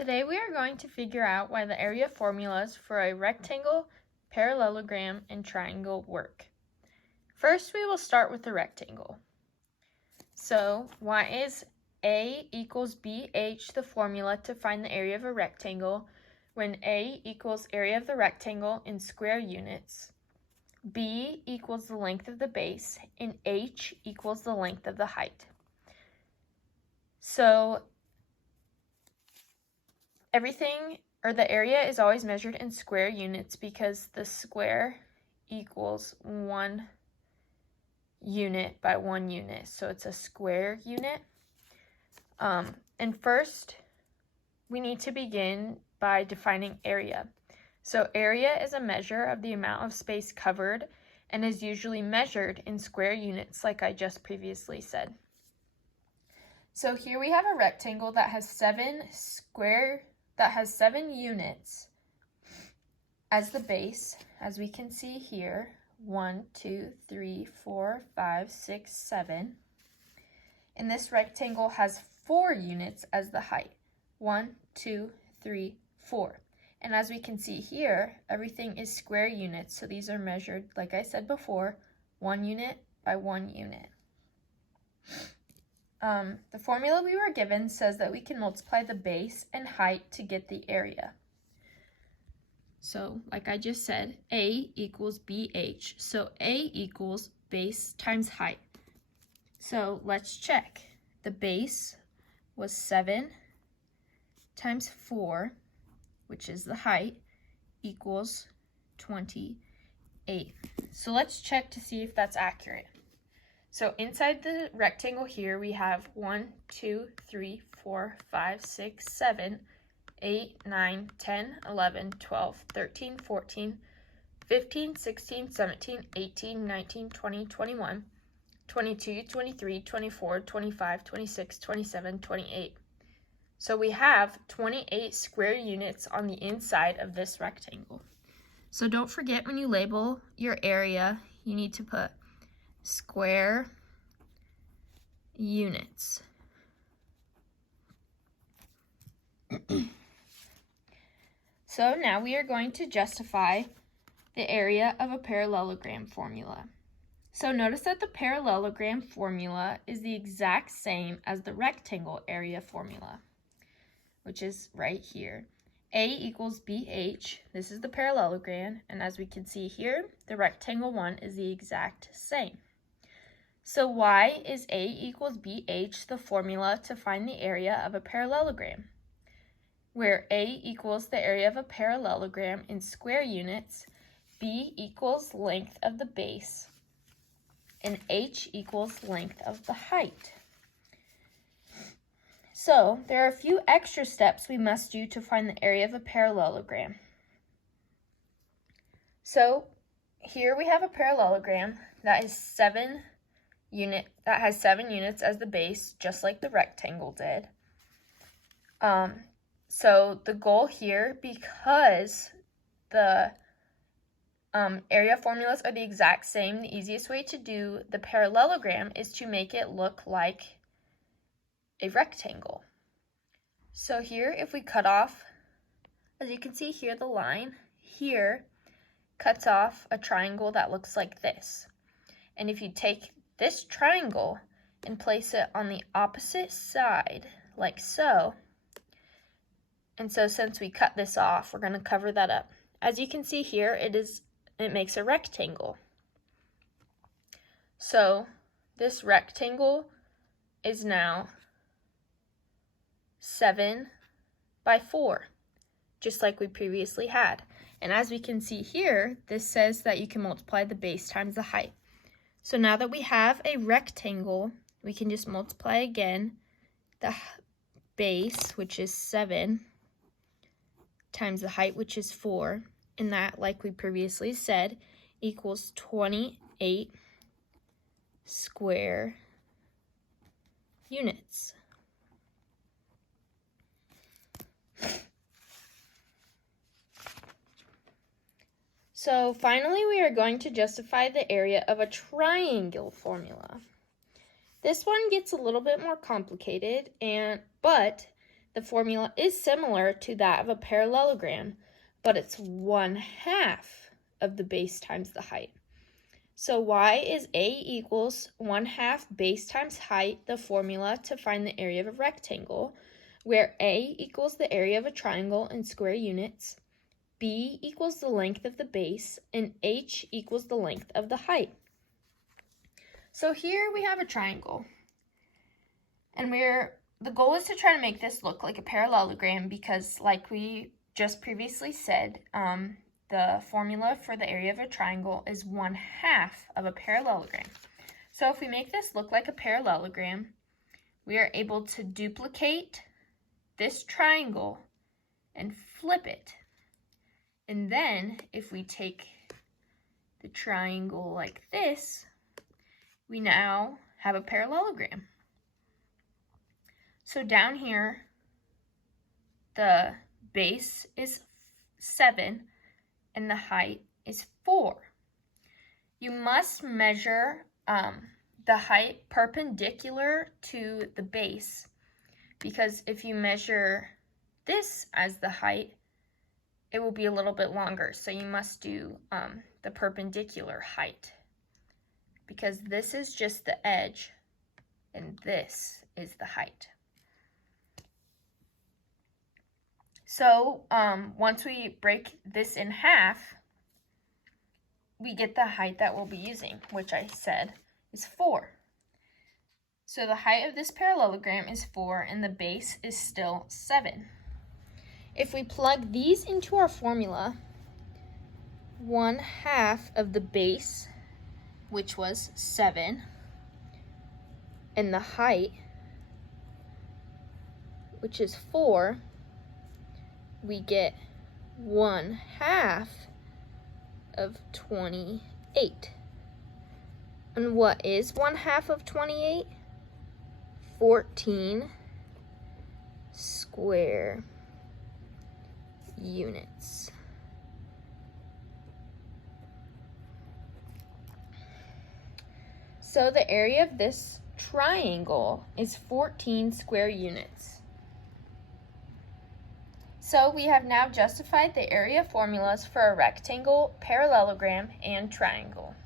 Today we are going to figure out why the area formulas for a rectangle, parallelogram, and triangle work. First, we will start with the rectangle. So, why is A equals BH the formula to find the area of a rectangle when A equals area of the rectangle in square units, B equals the length of the base, and H equals the length of the height? So, the area is always measured in square units because the square equals 1 unit by 1 unit. So it's a square unit. And first, we need to begin by defining area. So area is a measure of the amount of space covered and is usually measured in square units, like I just previously said. So here we have a rectangle that has 7 units as the base, as we can see here, 1, 2, 3, 4, 5, 6, 7. And this rectangle has 4 units as the height, 1, 2, 3, 4. And as we can see here, everything is square units, so these are measured, like I said before, 1 unit by 1 unit. The formula we were given says that we can multiply the base and height to get the area. So, like I just said, A equals BH. So A equals base times height. So let's check. The base was 7 times 4, which is the height, equals 28. So let's check to see if that's accurate. So inside the rectangle here, we have 1, 2, 3, 4, 5, 6, 7, 8, 9, 10, 11, 12, 13, 14, 15, 16, 17, 18, 19, 20, 21, 22, 23, 24, 25, 26, 27, 28. So we have 28 square units on the inside of this rectangle. So don't forget, when you label your area, you need to put square units. So now we are going to justify the area of a parallelogram formula. So notice that the parallelogram formula is the exact same as the rectangle area formula, which is right here. A equals BH, this is the parallelogram, and as we can see here, the rectangle one is the exact same. So why is A equals BH the formula to find the area of a parallelogram? Where A equals the area of a parallelogram in square units, B equals length of the base, and H equals length of the height. So there are a few extra steps we must do to find the area of a parallelogram. So here we have a parallelogram that has 7 units as the base, just like the rectangle did. So the goal here, because the area formulas are the exact same, the easiest way to do the parallelogram is to make it look like a rectangle. So here, if we cut off, as you can see here, the line here cuts off a triangle that looks like this. And if you take this triangle and place it on the opposite side, like so, and so since we cut this off, we're going to cover that up. As you can see here, it makes a rectangle. So this rectangle is now 7 by 4, just like we previously had. And as we can see here, this says that you can multiply the base times the height. So now that we have a rectangle, we can just multiply again the base, which is 7, times the height, which is 4, and that, like we previously said, equals 28 square units. So finally, we are going to justify the area of a triangle formula. This one gets a little bit more complicated, but the formula is similar to that of a parallelogram, but it's 1/2 of the base times the height. So why is A equals 1/2 base times height the formula to find the area of a rectangle, where A equals the area of a triangle in square units, B equals the length of the base, and H equals the length of the height. So here we have a triangle, and the goal is to try to make this look like a parallelogram because, like we just previously said, the formula for the area of a triangle is 1/2 of a parallelogram. So if we make this look like a parallelogram, we are able to duplicate this triangle and flip it. And then if we take the triangle like this, we now have a parallelogram. So down here, the base is 7 and the height is 4. You must measure the height perpendicular to the base, because if you measure this as the height, it will be a little bit longer. So you must do the perpendicular height, because this is just the edge and this is the height. So once we break this in half, we get the height that we'll be using, which I said is 4. So the height of this parallelogram is 4 and the base is still 7. If we plug these into our formula, 1/2 of the base, which was 7, and the height, which is 4, we get 1/2 of 28. And what is 1/2 of 28? 14 square units. So the area of this triangle is 14 square units. So we have now justified the area formulas for a rectangle, parallelogram, and triangle.